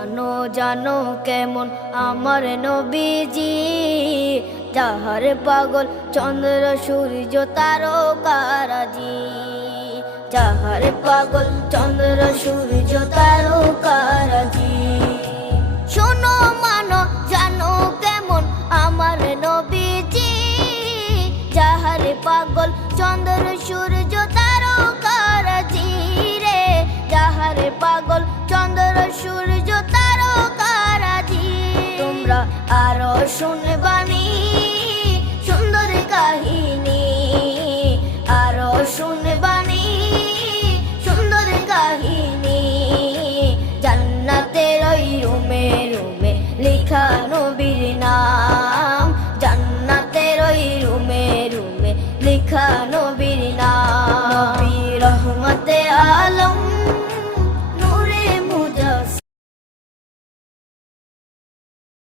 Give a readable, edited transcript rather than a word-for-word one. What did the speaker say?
জানো জানো কেমন আমার নবীজি, যাহার পাগল চন্দ্র সূর্য তারকারাজি, যাহার পাগল চন্দ্র সূর্য তারকারাজি। শোনো মানো জানো কেমন আমার নবীজি, যাহার পাগল চন্দ্র সূর্য তারকারাজি রে, যাহার পাগল চন্দ্র সূর্য তারকারাজি। তোমরা আরো শুনে